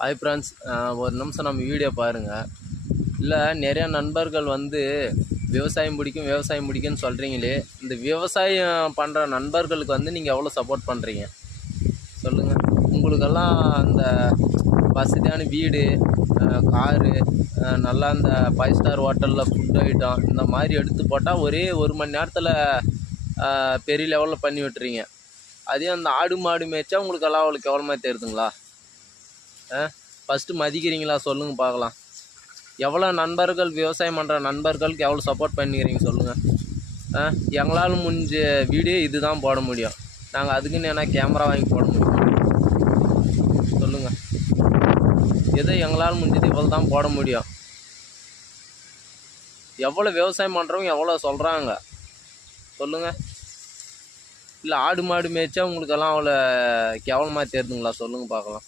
Hi friends, ஒரு நிமிஷம் நம்ம வீடியோ பாருங்கள். இல்லை, நிறையா நண்பர்கள் வந்து விவசாயம் பிடிக்கும்னு சொல்கிறீங்களே, இந்த விவசாயம் பண்ணுற நண்பர்களுக்கு வந்து நீங்கள் எவ்வளோ சப்போர்ட் பண்ணுறீங்க சொல்லுங்கள். உங்களுக்கெல்லாம் அந்த வசதியான வீடு, காரு, நல்லா அந்த 5 ஸ்டார் ஹோட்டலில் ஃபுட் ஐட்டம் இந்த மாதிரி எடுத்து போட்டால் ஒரே 1 மணி நேரத்தில் பெரிய லெவலில் பண்ணி விட்டுறீங்க. அதே அந்த ஆடு மாடு மேய்ச்சா உங்களுக்கெல்லாம் அவ்வளோ கேவலமாக தெரியுதுங்களா? ஃபஸ்ட்டு மதிக்கிறீங்களா சொல்லுங்கள் பார்க்கலாம். எவ்வளோ நண்பர்கள் விவசாயம் பண்ணுற நண்பர்களுக்கு எவ்வளோ சப்போர்ட் பண்ணிக்கிறீங்க சொல்லுங்கள். எங்களால் முடிஞ்ச வீடியோ இது தான் போட முடியும். நாங்கள் அதுக்குன்னு என்ன கேமரா வாங்கி போட முடியும் சொல்லுங்கள். ஏதோ எங்களால் முடிஞ்சது இவ்வளோ தான் போட முடியும். எவ்வளோ விவசாயம் பண்ணுறவங்க எவ்வளோ சொல்கிறாங்க சொல்லுங்கள். இல்லை, ஆடு மாடு மேய்ச்சா உங்களுக்கெல்லாம் அவ்வளோ கேவலமாக தெரியுதுங்களா சொல்லுங்கள் பார்க்கலாம்.